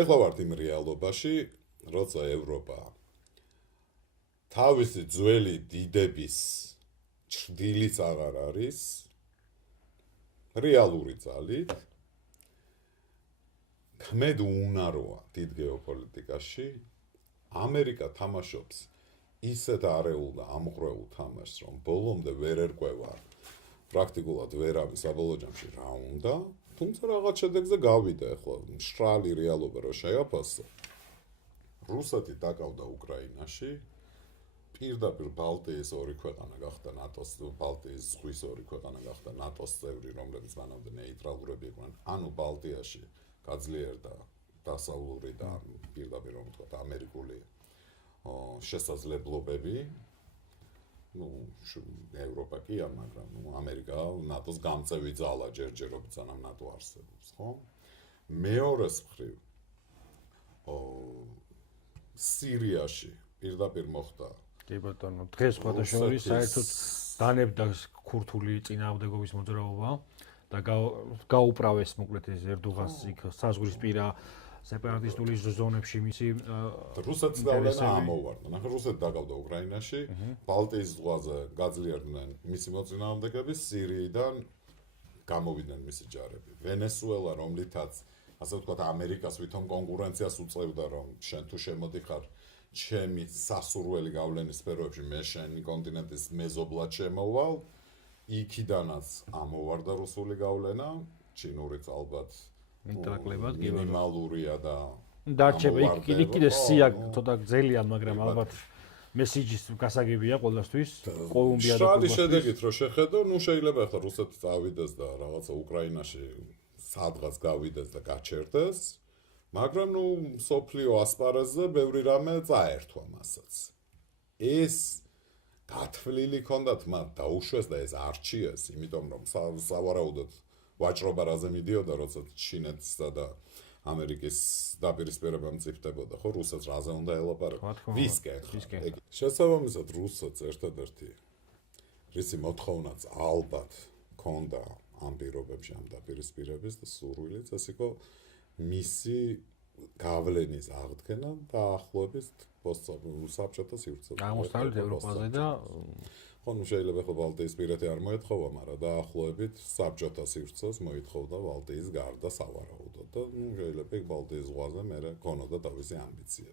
ეხლა ვართ იმ რეალობაში, როცა ევროპა თავისი ძველი დიდების ჩრდილიც აღარ არის რეალური ძალით ქმედ უნაროა დიდ გეოპოლიტიკაში ამერიკა თამაშობს ისეთ არეულ და ამღვრეულ თამაშს რომ ბოლომდე ვერ ერკვევა პრაქტიკულად ვერავის საბოლოო ჯამში რა უნდა თუმცა რაღაც შედეგზე გავიდა ახლა მშრალი რეალობა რო შეაფასო რუსეთი დაკავდა უკრაინაში პირდაპირ ბალტიის ორი ქვეყანა გახდა ნატოს ბალტიის ზღვის ორი ქვეყანა გახდა ნატოს წევრი რომლებიც მანამდე ნეიტრალურები იყვნენ ანუ ბალტიაში გაძლიერდა დასავლური და პირდაპირ რომ ვთქვათ ამერიკული შესაძლებლობები ევროპა კი მაგრამ ამერიკა ნატოს გამწევი ძალა ჯერჯერობით სანამ ნატო არსებობს ხო მეორეს მხრივ სირიაში პირდაპირ მოხდა კი ბატონო დღეს სხვადასხვა საერთოდ დანებდა ქურთული წინააღმდეგობის მოძრაობა და გაუправეს მოკლედ ეს ერდუღანს იქ საზღვრისპირა სეპარატისტული ზონებში მისი რუსეთს გავლენა ამოვარდა. ნახე რუსეთი დაკავდა უკრაინაში, ბალტიის ზღვაზე გაძლიერდნენ მისი მოწინააღმდეგეები, სირიიდან გამოვიდნენ მისი ჯარები. ვენესუელა, რომლითაც ასე ვთქვათ, ამერიკას ვითომ კონკურენციას უწევდა, რომ შენ თუ შემოდიხარ ჩემი სასურველი გავლენის სფეროებში, მე შენი კონტინენტის მეზობლად შემოვალ, იქიდანაც ამოვარდა რუსული გავლენა, ჩინურიც ალბათ ინტერაკლებად მინიმალურია და დარჩება კიდე სია ცოტა გზელია მაგრამ ალბათ მესიჯის გასაგებია ყველასთვის კოლუმბია და კუბაში შედეგით რო შეხედო ნუ შეიძლება ახლა რუსეთი წავიდეს და რაღაცა უკრაინაში სადღაც გავიდეს და გაჩერდეს მაგრამ ნუ სოფლიო ასპარეზზე ბევრი რამე წაერთვა მასაც ეს გათვლილი ქონდათ მათ დაუშვეს და ეს არჩიეს იმიტომ რომ სავარაუდოდ ვაჭრობა რაზე მიდიოდა, როცა ჩინეთსა და ამერიკის დაპირისპირება მწიფდებოდა, ხო, რუსეთს რაზე უნდა ელაპარაკო? ვისკენ. შესაბამისად, რუსეთს ერთადერთი რისი მოთხოვნაც ალბათ ქონდა ამ პირობებში ამ დაპირისპირების და სურვილიც, ეს იყო მისი გავლენის აღდგენა დაახლოებით პოსტსაბჭოთა სივრცეზე. აღმოსავლეთ ევროპაზე და ხო, ნუ შეიძლება ხო ბალტიისპირეთი არ მოეთხოვა, მაგრამ დაახლოებით საბჭოთა სივრცეს მოითხოვდა ბალტიის გარდა სავარაუდოდ და ნუ შეიძლება ბალტიის ზღვაზე მერე ქონოდა თავისი ამბიცია.